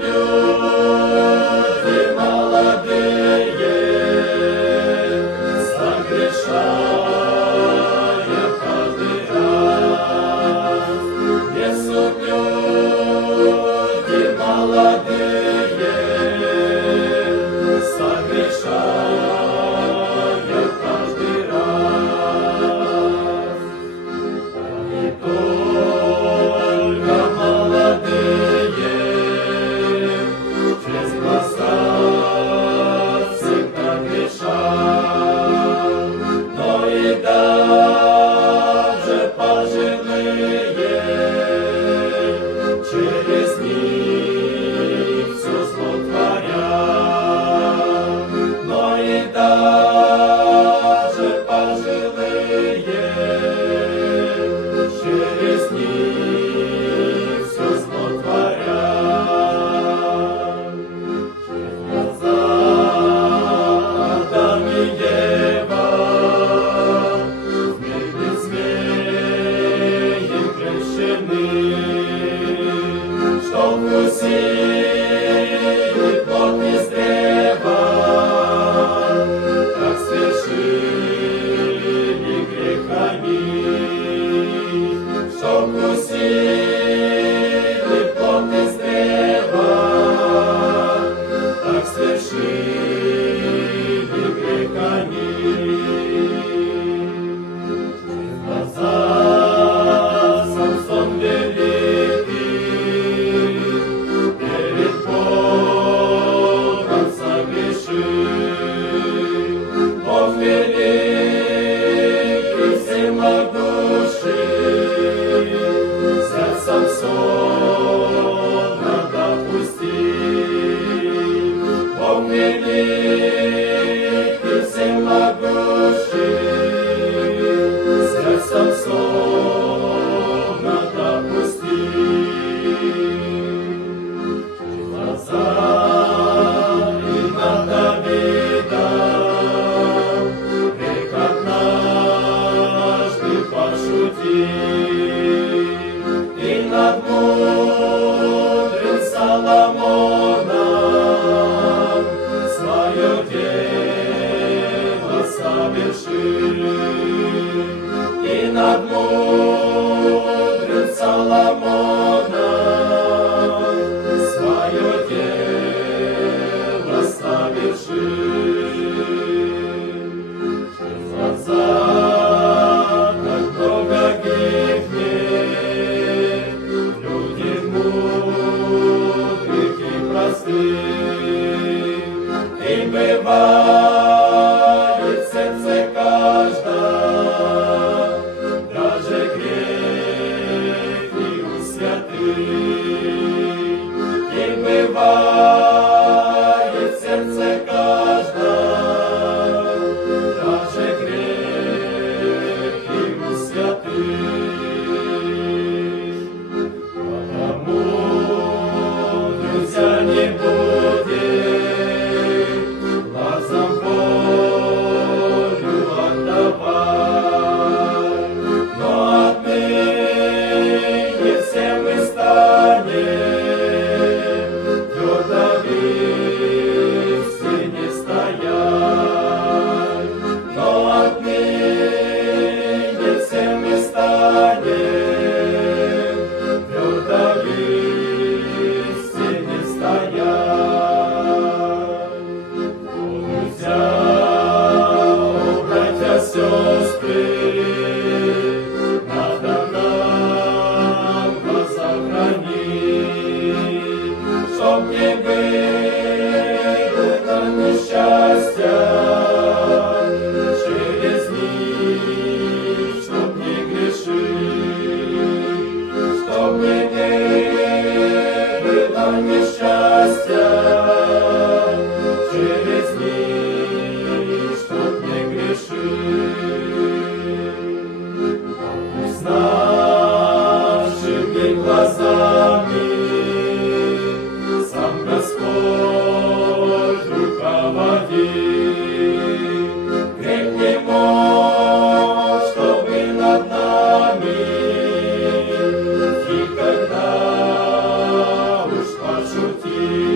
люди молодые, согрешая каждый раз. Несут люди молодые, согрешая каждый раз. И только молодые через глаза всегда грешат, но и даже пожилые через них все зло творят, но и даже пожилые через них все зло творят. Через глаза Адам и Ева вместе змеем крещены, что вкусили плод из древа, так свершили грех они. Что вкусили плод из древа, так свершили грех они. Через глаза Самсон великий перед Богом согрешил. Бог великий, всемогущий, взять Самсона допустил. Бог великий, всемогущий, взять Самсона допустил. Глаза и на Давида грех однажды пошутил, и над мудрым Соломоном свое дело совершил, и над мудрым Соломоном свое дело совершил. Через глаза так много гибнет люди мудрых и простых, и бывает сердце каждого, даже грех не у святых, и бывает сердце каждого, даже грех не у святых. Потому, друзья, не будем глазам волю отдавать, но отныне все мы станем твердо в истине стоять, но отныне все мы станем твердо в истине стоять. О, друзья, о, братья, сестры, надо нам глаза хранить, чтоб не было нам несчастья через них, чтоб не грешить, чтоб не было несчастья через них, чтоб не грешить. С нашими глазами сам Господь руководит. Грех не мог, чтобы над нами никогда уж душу тіло.